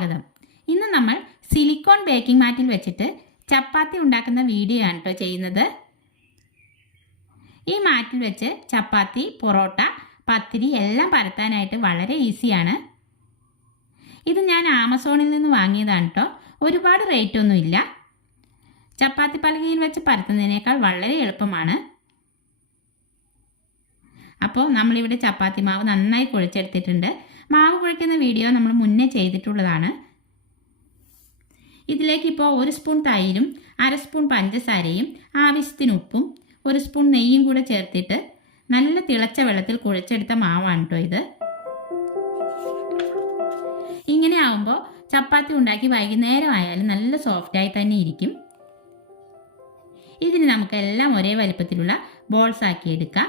സ്വാഗതം. ഇന്ന് നമ്മൾ സിലിക്കോൺ ബേക്കിംഗ് മാറ്റിൽ വെച്ചിട്ട് ചപ്പാത്തി ഉണ്ടാക്കുന്ന വീഡിയോ ആണ് കേട്ടോ ചെയ്യുന്നത്. ഈ മാറ്റിൽ വെച്ച് ചപ്പാത്തി, പൊറോട്ട, പത്തിരി എല്ലാം പരത്താനായിട്ട് വളരെ ഈസിയാണ്. ഇത് ഞാൻ ആമസോണിൽ നിന്ന് വാങ്ങിയതാണ് കേട്ടോ. ഒരുപാട് റേറ്റ് ഒന്നുമില്ല. ചപ്പാത്തി പലകയിൽ വെച്ച് പരത്തുന്നതിനേക്കാൾ വളരെ എളുപ്പമാണ്. അപ്പോൾ നമ്മളിവിടെ ചപ്പാത്തി മാവ് നന്നായി കുഴച്ചെടുത്തിട്ടുണ്ട്. മാവ് കുഴയ്ക്കുന്ന വീഡിയോ നമ്മൾ മുന്നേ ചെയ്തിട്ടുള്ളതാണ്. ഇതിലേക്ക് ഇപ്പോൾ 1 സ്പൂൺ തൈരും 1/2 സ്പൂൺ പഞ്ചസാരയും ആവശ്യത്തിന് ഉപ്പും 1 സ്പൂൺ നെയ്യും കൂടെ ചേർത്തിട്ട് നല്ല തിളച്ച വെള്ളത്തിൽ കുഴച്ചെടുത്ത മാവാണ് കേട്ടോ ഇത്. ഇങ്ങനെ ആവുമ്പോൾ ചപ്പാത്തി ഉണ്ടാക്കി വൈകുന്നേരം ആയാലും നല്ല സോഫ്റ്റായി തന്നെ ഇരിക്കും. ഇതിന് നമുക്കെല്ലാം ഒരേ വലിപ്പത്തിലുള്ള ബോൾസ് ആക്കി എടുക്കാം.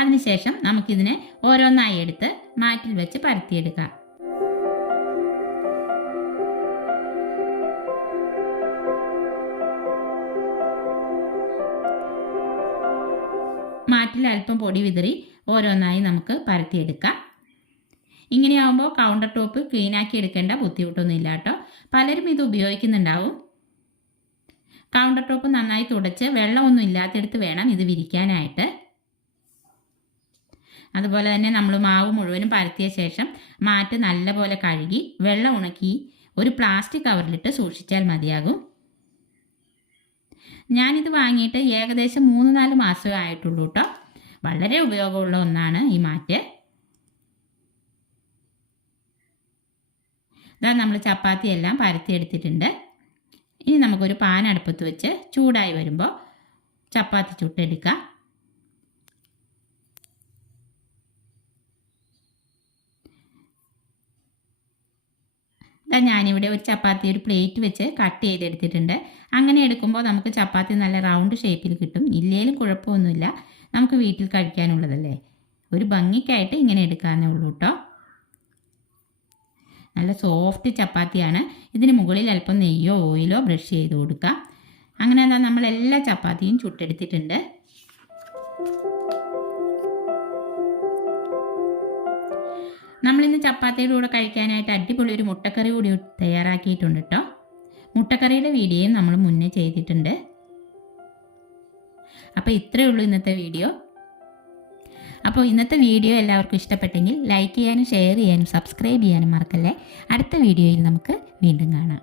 അതിനുശേഷം നമുക്കിതിനെ ഓരോന്നായി എടുത്ത് മാറ്റിൽ വെച്ച് പരത്തിയെടുക്കാം. മാറ്റിൽ അല്പം പൊടി വിതറി ഓരോന്നായി നമുക്ക് പരത്തിയെടുക്കാം. ഇങ്ങനെയാവുമ്പോൾ കൗണ്ടർ ടോപ്പ് ക്ലീനാക്കി എടുക്കേണ്ട ബുദ്ധിമുട്ടൊന്നും ഇല്ല കേട്ടോ. പലരും ഇത് ഉപയോഗിക്കുന്നുണ്ടാവും. കൗണ്ടർ ടോപ്പ് നന്നായി തുടച്ച് വെള്ളമൊന്നും ഇല്ലാത്തടുത്ത് വേണം ഇത് വിരിക്കാനായിട്ട്. അതുപോലെ തന്നെ നമ്മൾ മാവ് മുഴുവനും പരത്തിയ ശേഷം മാറ്റ് നല്ലപോലെ കഴുകി വെള്ളം ഉണക്കി ഒരു പ്ലാസ്റ്റിക് കവറിലിട്ട് സൂക്ഷിച്ചാൽ മതിയാകും. ഞാനിത് വാങ്ങിയിട്ട് ഏകദേശം 3-4 മാസമേ ആയിട്ടുള്ളൂ കേട്ടോ. വളരെ ഉപയോഗമുള്ള ഒന്നാണ് ഈ മാറ്റ്. ഇതാ നമ്മൾ ചപ്പാത്തി എല്ലാം പരത്തിയെടുത്തിട്ടുണ്ട്. ഇനി നമുക്കൊരു പാൻ അടുപ്പത്ത് വെച്ച് ചൂടായി വരുമ്പോൾ ചപ്പാത്തി ചുട്ടെടുക്കാം. ഞാനിവിടെ ഒരു ചപ്പാത്തി ഒരു പ്ലേറ്റ് വെച്ച് കട്ട് ചെയ്തെടുത്തിട്ടുണ്ട്. അങ്ങനെ എടുക്കുമ്പോൾ നമുക്ക് ചപ്പാത്തി നല്ല റൗണ്ട് ഷേപ്പിൽ കിട്ടും. ഇല്ലേലും കുഴപ്പമൊന്നുമില്ല, നമുക്ക് വീട്ടിൽ കഴിക്കാനുള്ളതല്ലേ. ഒരു ഭംഗിക്കായിട്ട് ഇങ്ങനെ എടുക്കാനേ ഉള്ളൂ കേട്ടോ. നല്ല സോഫ്റ്റ് ചപ്പാത്തിയാണ്. ഇതിന് മുകളിൽ അല്പം നെയ്യോ ഓയിലോ ബ്രഷ് ചെയ്ത് കൊടുക്കാം. അങ്ങനെ നമ്മൾ എല്ലാ ചപ്പാത്തിയും ചുട്ടെടുത്തിട്ടുണ്ട്. നമ്മളിന്ന് ചപ്പാത്തിയുടെ കൂടെ കഴിക്കാനായിട്ട് അടിപൊളി ഒരു മുട്ടക്കറി കൂടി തയ്യാറാക്കിയിട്ടുണ്ട് കേട്ടോ. മുട്ടക്കറിയുടെ വീഡിയോയും നമ്മൾ മുന്നേ ചെയ്തിട്ടുണ്ട്. അപ്പോൾ ഇത്രയേ ഉള്ളൂ ഇന്നത്തെ വീഡിയോ. അപ്പോൾ ഇന്നത്തെ വീഡിയോ എല്ലാവർക്കും ഇഷ്ടപ്പെട്ടെങ്കിൽ ലൈക്ക് ചെയ്യാനും ഷെയർ ചെയ്യാനും സബ്സ്ക്രൈബ് ചെയ്യാനും മറക്കല്ലേ. അടുത്ത വീഡിയോയിൽ നമുക്ക് വീണ്ടും കാണാം.